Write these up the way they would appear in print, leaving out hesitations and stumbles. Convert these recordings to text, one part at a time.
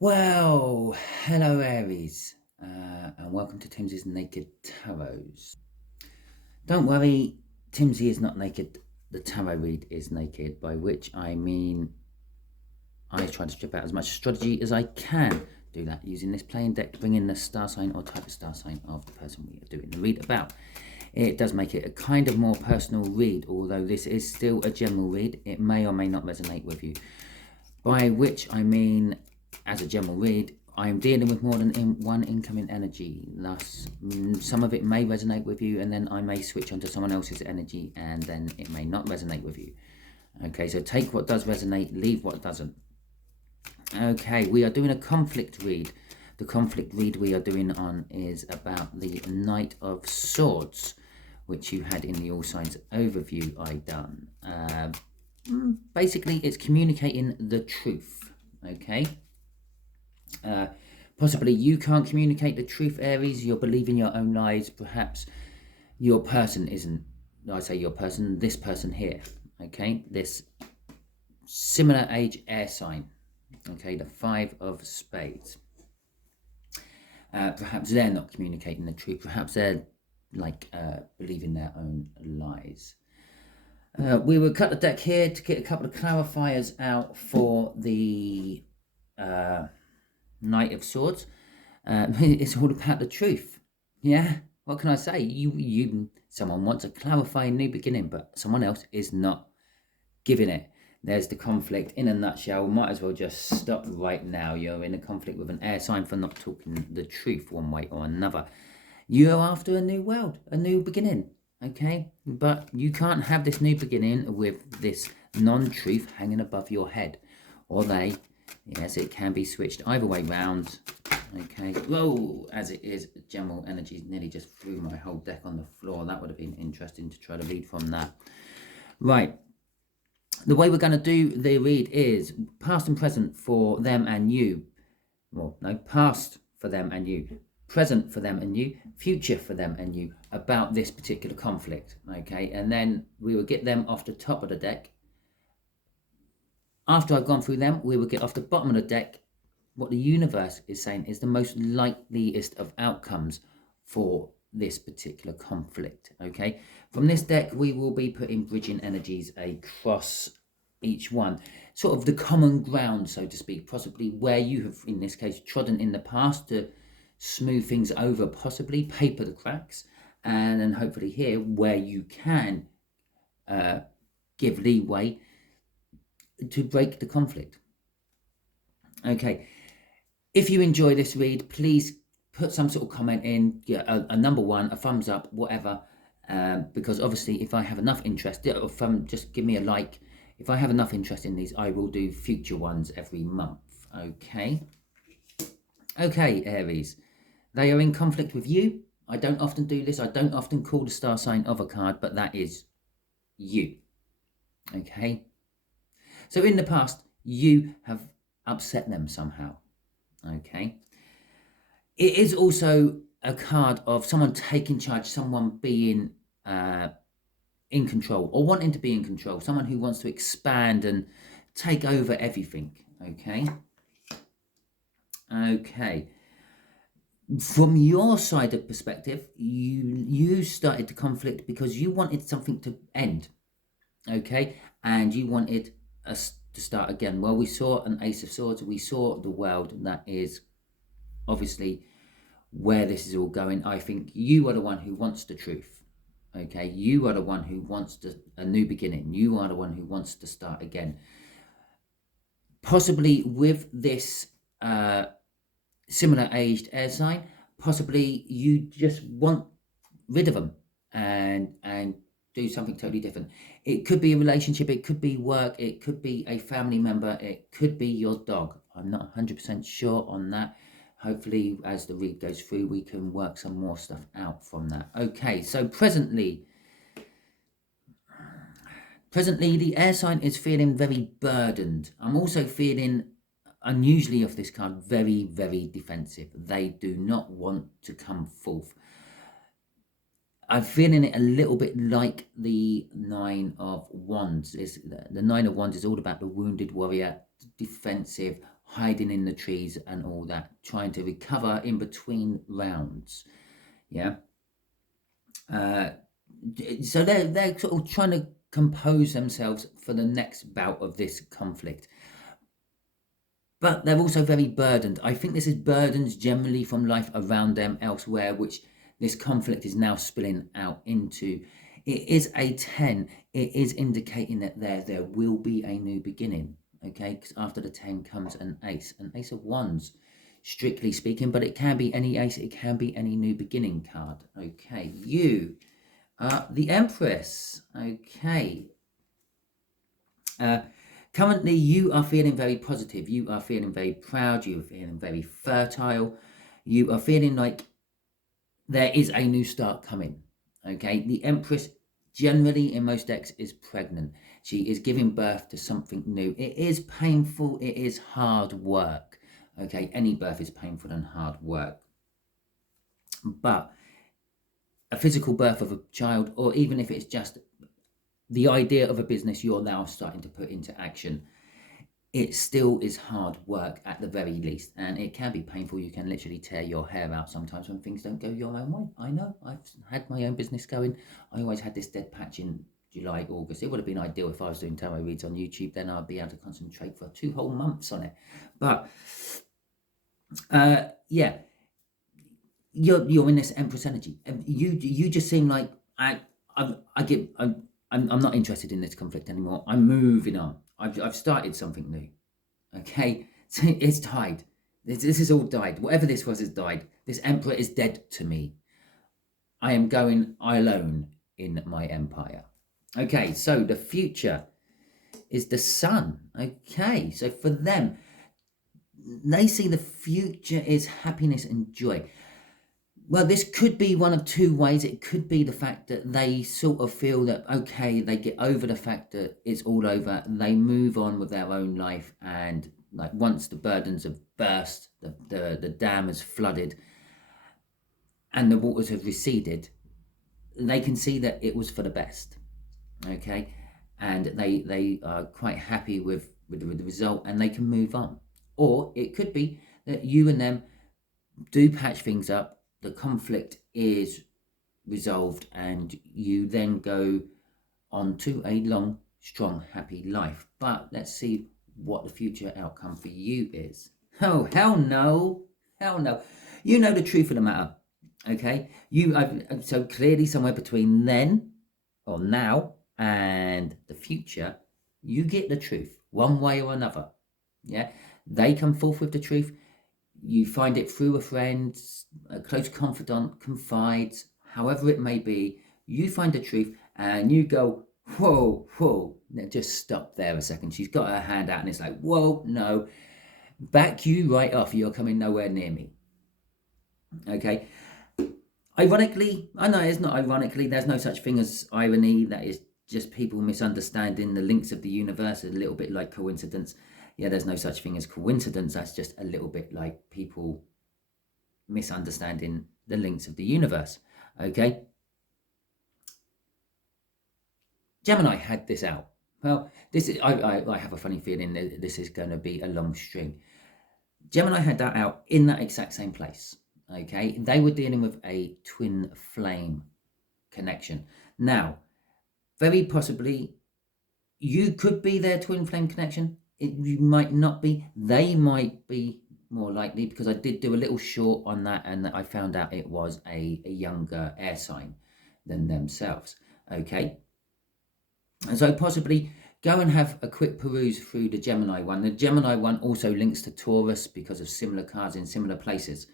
Well, hello Aries, and welcome to Timsy's Naked Tarots. Don't worry, Timsy is not naked. The tarot read is naked, by which I mean I try to strip out as much strategy as I can. Do that using this playing deck to bring in the star sign or type of star sign of the person we are doing the read about. It does make it a kind of more personal read, although this is still a general read. It may or may not resonate with you. By which I mean, as a general read, I am dealing with more than one incoming energy. Thus, some of it may resonate with you, and then I may switch onto someone else's energy, and then it may not resonate with you. Okay, so take what does resonate, leave what doesn't. Okay, we are doing a conflict read. The conflict read we are doing on is about the Knight of Swords, which you had in the All Signs overview I done. Basically, it's communicating the truth, okay? Possibly you can't communicate the truth, Aries. You're believing your own lies. Perhaps your person isn't, I say your person, this person here, okay? This similar age air sign, okay? The Five of Spades. Perhaps they're not communicating the truth. Perhaps they're believing their own lies. We will cut the deck here to get a couple of clarifiers out for the Knight of Swords. It's all about the truth. Yeah, what can I say? Someone wants a clarifying new beginning, but someone else is not giving it. There's the conflict in a nutshell. Might as well just stop right now. You're in a conflict with an air sign for not talking the truth one way or another. You're after a new world, a new beginning, okay? But you can't have this new beginning with this non-truth hanging above your head. Or they, yes, it can be switched either way round, okay? Whoa, as it is, general energy nearly just threw my whole deck on the floor. That would have been interesting to try to read from that. Right. The way we're going to do the read is past and present for them and you. Well, no, past for them and you, present for them and you, future for them and you about this particular conflict, okay? And then we will get them off the top of the deck. After I've gone through them, we will get off the bottom of the deck what the universe is saying is the most likeliest of outcomes for this particular conflict, okay? From this deck, we will be putting bridging energies across each one, sort of the common ground, so to speak, possibly where you have, in this case, trodden in the past to smooth things over, possibly paper the cracks, and then hopefully here where you can give leeway to break the conflict. Okay, if you enjoy this read, please put some sort of comment in, a number one, a thumbs up, whatever, because obviously if I have enough interest, or just give me a like. If I have enough interest in these, I will do future ones every month, okay? Okay, Aries, they are in conflict with you. I don't often do this. I don't often call the star sign of a card, but that is you, okay? So in the past, you have upset them somehow, okay? It is also a card of someone taking charge, someone being in control or wanting to be in control, someone who wants to expand and take over everything, okay? Okay. From your side of perspective, you started the conflict because you wanted something to end, okay? And you wanted us to start again. Well, we saw an Ace of Swords. We saw the world. That is obviously where this is all going. I think you are the one who wants the truth, okay? You are the one who wants a new beginning. You are the one who wants to start again. Possibly with this similar aged air sign, possibly you just want rid of them and do something totally different. It could be a relationship, it could be work, it could be a family member, it could be your dog. I'm not 100% sure on that. Hopefully as the read goes through we can work some more stuff out from that. Okay, so presently the air sign is feeling very burdened. I'm also feeling, unusually of this card, very, very defensive. They do not want to come forth. I'm feeling it a little bit like the Nine of Wands. The Nine of Wands is all about the wounded warrior, defensive, hiding in the trees and all that, trying to recover in between rounds. Yeah. So they're sort of trying to compose themselves for the next bout of this conflict. But they're also very burdened. I think this is burdens generally from life around them elsewhere, which this conflict is now spilling out into. It is a 10. It is indicating that there will be a new beginning. Okay, because after the 10 comes an ace of wands, strictly speaking, but it can be any ace, it can be any new beginning card. Okay, you are the Empress. Okay. Currently, you are feeling very positive. You are feeling very proud. You are feeling very fertile. You are feeling like there is a new start coming. Okay, the Empress generally in most decks is pregnant. She is giving birth to something new. It is painful. It is hard work. Okay, any birth is painful and hard work. But a physical birth of a child, or even if it's just the idea of a business you're now starting to put into action, it still is hard work at the very least, and it can be painful. You can literally tear your hair out sometimes when things don't go your own way. I know, I've had my own business going. I always had this dead patch in July, August. It would have been ideal if I was doing tarot reads on YouTube, then I'd be able to concentrate for 2 whole months on it. But yeah, you're in this Empress energy, and you just seem like I'm not interested in this conflict anymore. I'm moving on. I've started something new. Okay, so it's died. This is all died. Whatever this was has died. This emperor is dead to me. I am going alone in my empire. Okay, so the future is the sun. Okay, so for them, they see the future is happiness and joy. Well, this could be one of 2 ways. It could be the fact that they sort of feel that, okay, they get over the fact that it's all over, they move on with their own life, and like once the burdens have burst, the dam has flooded and the waters have receded, they can see that it was for the best. Okay, and they are quite happy with the result, and they can move on. Or it could be that you and them do patch things up, the conflict is resolved, and you then go on to a long, strong, happy life. But let's see what the future outcome for you is. Oh, hell no. Hell no. You know the truth of the matter. Okay? So clearly somewhere between then or now and the future, you get the truth one way or another. Yeah? They come forth with the truth. You find it through a friend, a close confidant, confides, however it may be. You find the truth and you go, whoa, whoa. Now just stop there a second. She's got her hand out and it's like, whoa, no. Back you right off. You're coming nowhere near me. Okay. Ironically, I know it's not ironically, there's no such thing as irony. That is just people misunderstanding the links of the universe, a little bit like coincidence. Yeah, there's no such thing as coincidence. That's just a little bit like people misunderstanding the links of the universe. Okay. Gemini had this out. Well, this is I have a funny feeling that this is going to be a long string. Gemini had that out in that exact same place. Okay, they were dealing with a twin flame connection. Now, very possibly, you could be their twin flame connection. You might not be. They might be more likely, because I did do a little short on that, and I found out it was a younger air sign than themselves. Okay, and so possibly go and have a quick peruse through the Gemini one. The Gemini one also links to Taurus because of similar cards in similar places.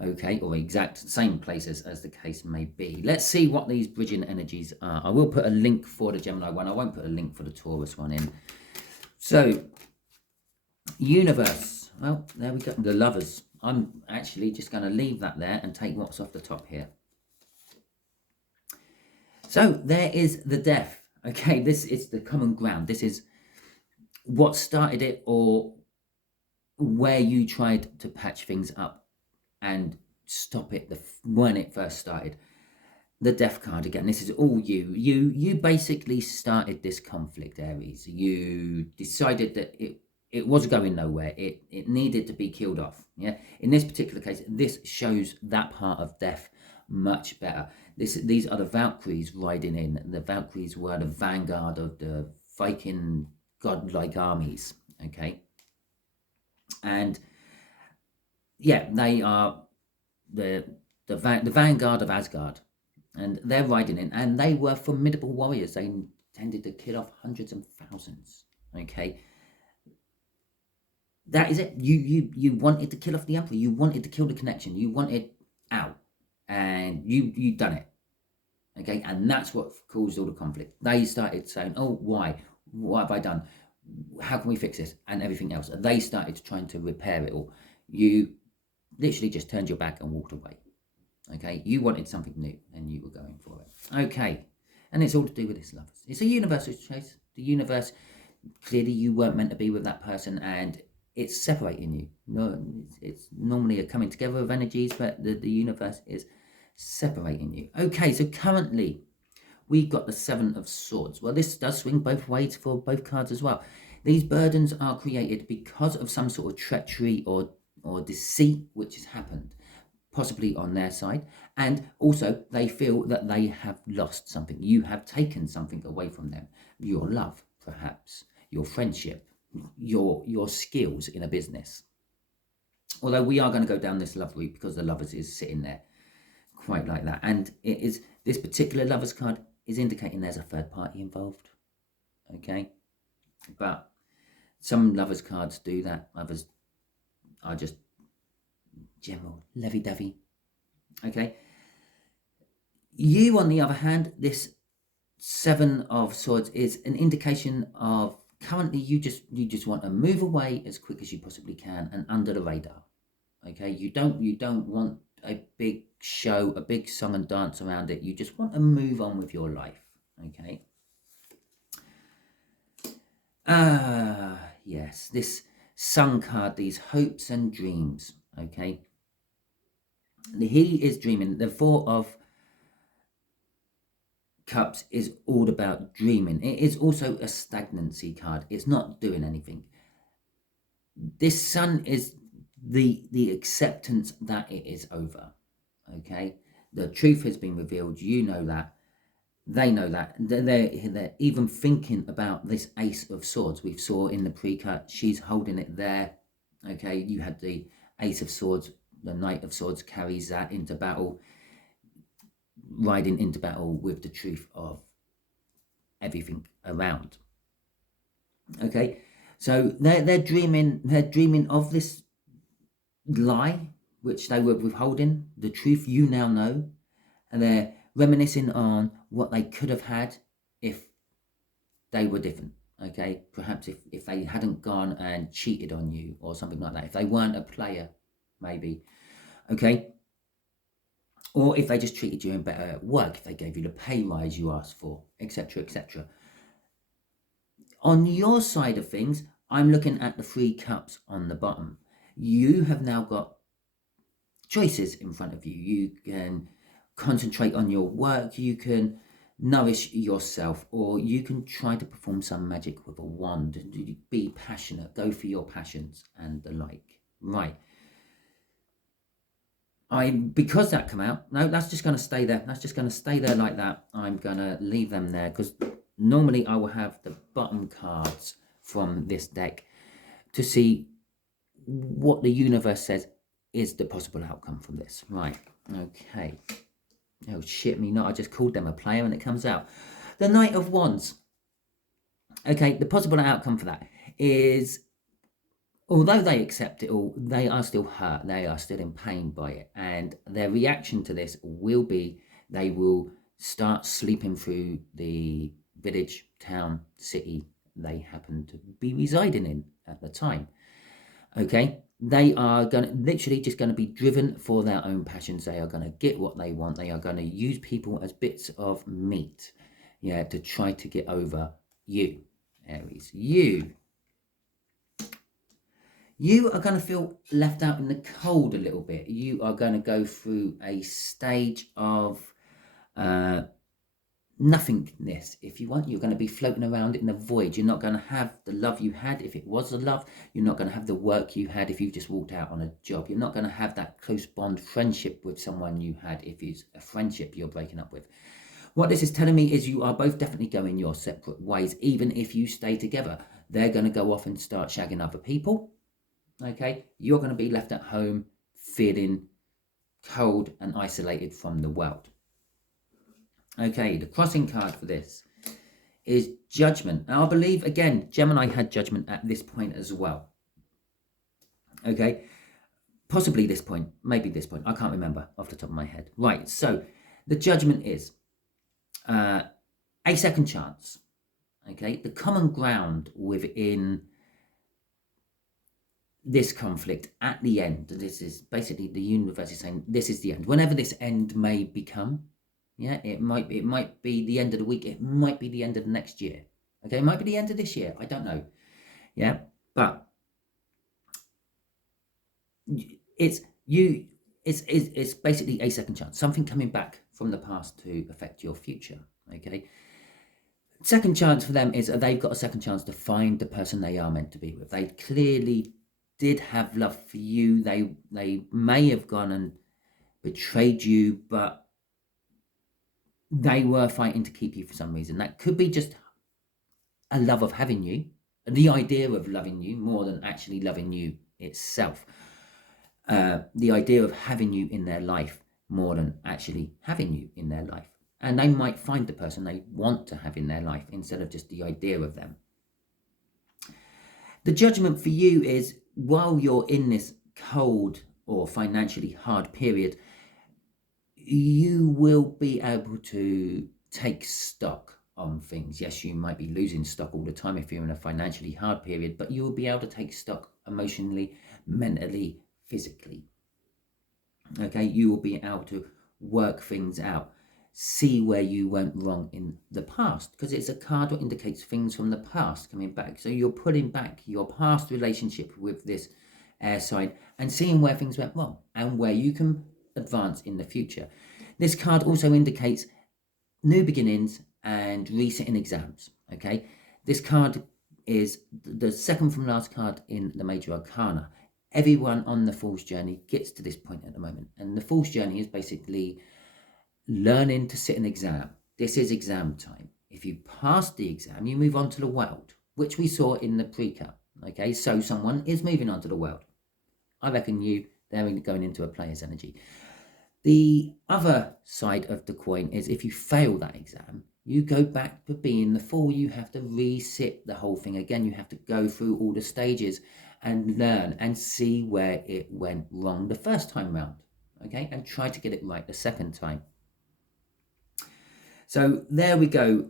Okay, or exact same places as the case may be. Let's see what these bridging energies are. I will put a link for the Gemini one. I won't put a link for the Taurus one in. So, universe. Well, there we go. The Lovers. I'm actually just going to leave that there and take what's off the top here. So, there is the Death. Okay, this is the common ground. This is what started it, or where you tried to patch things up and stop it when it first started. The Death card again. This is all you. You basically started this conflict, Aries. You decided that it was going nowhere. It needed to be killed off. Yeah. In this particular case, this shows that part of death much better. These are the Valkyries riding in. The Valkyries were the vanguard of the Viking godlike armies. Okay. And yeah, they are the vanguard of Asgard, and they're riding in, and they were formidable warriors. They tended to kill off hundreds and thousands. Okay, that is it. You wanted to kill off the emperor. You wanted to kill the connection. You wanted out, and you done it. Okay, and that's what caused all the conflict. They started saying, "Oh, why? What have I done? How can we fix this?" And everything else. They started trying to repair it all. You literally just turned your back and walked away. Okay, you wanted something new and you were going for it. Okay, and it's all to do with this lovers. It's a universal choice. The universe, clearly you weren't meant to be with that person, and it's separating you. No, it's normally a coming together of energies, but the universe is separating you. Okay, so currently we've got the Seven of Swords. Well, this does swing both ways for both cards as well. These burdens are created because of some sort of treachery or deceit which has happened, possibly on their side, and also they feel that they have lost something. You have taken something away from them. Your love, perhaps, your friendship, your skills in a business. Although we are going to go down this love route because the lovers is sitting there quite like that, and it is this particular lovers card is indicating there's a third party involved. Okay, but some lovers cards do that, others are just general lovey-dovey. Okay, you on the other hand, this Seven of Swords is an indication of currently you just want to move away as quick as you possibly can and under the radar. Okay, you don't want a big show, a big song and dance around it. You just want to move on with your life. Okay. Yes, this Sun card, these hopes and dreams. Okay, he is dreaming. The Four of Cups is all about dreaming. It is also a stagnancy card. It's not doing anything. This Sun is the acceptance that it is over. Okay, the truth has been revealed. You know that. They know that. They're even thinking about this Ace of Swords. We saw in the pre-cut, she's holding it there. Okay, you had the Ace of Swords, the Knight of Swords carries that into battle, riding into battle with the truth of everything around. Okay, so they're dreaming of this lie which they were withholding, the truth you now know, and they're reminiscing on what they could have had if they were different. Okay, perhaps if they hadn't gone and cheated on you or something like that, if they weren't a player, maybe. Okay, or if they just treated you better at work, if they gave you the pay rise you asked for, etc., etc. On your side of things, I'm looking at the 3 cups on the bottom. You have now got choices in front of you. You can concentrate on your work, you can nourish yourself, or you can try to perform some magic with a wand. Be passionate, go for your passions and the like. Right. Because that come out, no, that's just going to stay there. That's just going to stay there like that. I'm going to leave them there because normally I will have the bottom cards from this deck to see what the universe says is the possible outcome from this. Right. Okay. Oh, shit me not. I just called them a player and it comes out. The Knight of Wands. Okay, the possible outcome for that is, although they accept it all, they are still hurt. They are still in pain by it. And their reaction to this will be they will start sleeping through the village, town, city they happen to be residing in at the time. Okay, they are literally just going to be driven for their own passions. They are going to get what they want. They are going to use people as bits of meat, yeah, to try to get over you, Aries. You are going to feel left out in the cold a little bit. You are going to go through a stage of nothingness, if you want. You're going to be floating around in the void. You're not going to have the love you had if it was a love. You're not going to have the work you had if you just walked out on a job. You're not going to have that close bond friendship with someone you had if it's a friendship you're breaking up with. What this is telling me is you are both definitely going your separate ways. Even if you stay together, they're going to go off and start shagging other people. Okay, you're going to be left at home feeling cold and isolated from the world. Okay, the crossing card for this is Judgment. Now, I believe, again, Gemini had Judgment at this point as well. Okay, possibly this point, maybe this point. I can't remember off the top of my head. Right, so the Judgment is a second chance. Okay, the common ground within this conflict at the end, this is basically the universe is saying this is the end. Whenever this end may become, yeah, it might be the end of the week, it might be the end of the next year. Okay, it might be the end of this year, I don't know. Yeah, but it's basically a second chance, something coming back from the past to affect your future. Okay, second chance for them is they've got a second chance to find the person they are meant to be with. They clearly did have love for you. They may have gone and betrayed you, but they were fighting to keep you for some reason. That could be just a love of having you, the idea of loving you more than actually loving you itself. The idea of having you in their life more than actually having you in their life. And they might find the person they want to have in their life instead of just the idea of them. The Judgment for you is, while you're in this cold or financially hard period, you will be able to take stock on things. Yes, you might be losing stock all the time if you're in a financially hard period, but you will be able to take stock emotionally, mentally, physically. Okay, you will be able to work things out, see where you went wrong in the past, because it's a card that indicates things from the past coming back. So you're putting back your past relationship with this air sign and seeing where things went wrong and where you can advance in the future. This card also indicates new beginnings and resetting exams. Okay, this card is the second from last card in the Major Arcana. Everyone on the Fool's Journey gets to this point at the moment, and the Fool's Journey is basically learning to sit an exam. This is exam time. If you pass the exam, you move on to the world, which we saw in the pre-cut. Okay, so someone is moving on to the world. I reckon they're going into a player's energy. The other side of the coin is if you fail that exam, you go back to being the fool. You have to resit the whole thing again. You have to go through all the stages and learn and see where it went wrong the first time round. Okay, and try to get it right the second time. So there we go,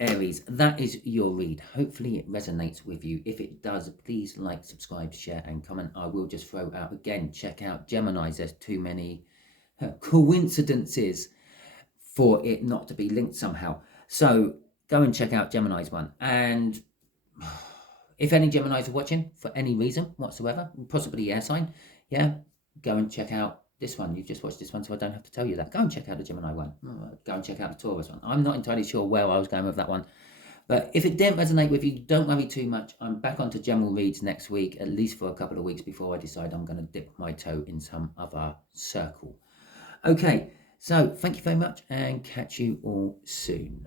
Aries. That is your read. Hopefully it resonates with you. If it does, please like, subscribe, share, and comment. I will just throw out again, check out Gemini's. There's too many coincidences for it not to be linked somehow. So go and check out Gemini's one. And if any Geminis are watching for any reason whatsoever, possibly air sign, yeah, go and check out this one. You've just watched this one, so I don't have to tell you that. Go and check out the Gemini one. Go and check out the Taurus one. I'm not entirely sure where I was going with that one. But if it didn't resonate with you, don't worry too much. I'm back onto general reads next week, at least for a couple of weeks before I decide I'm going to dip my toe in some other circle. Okay, so thank you very much and catch you all soon.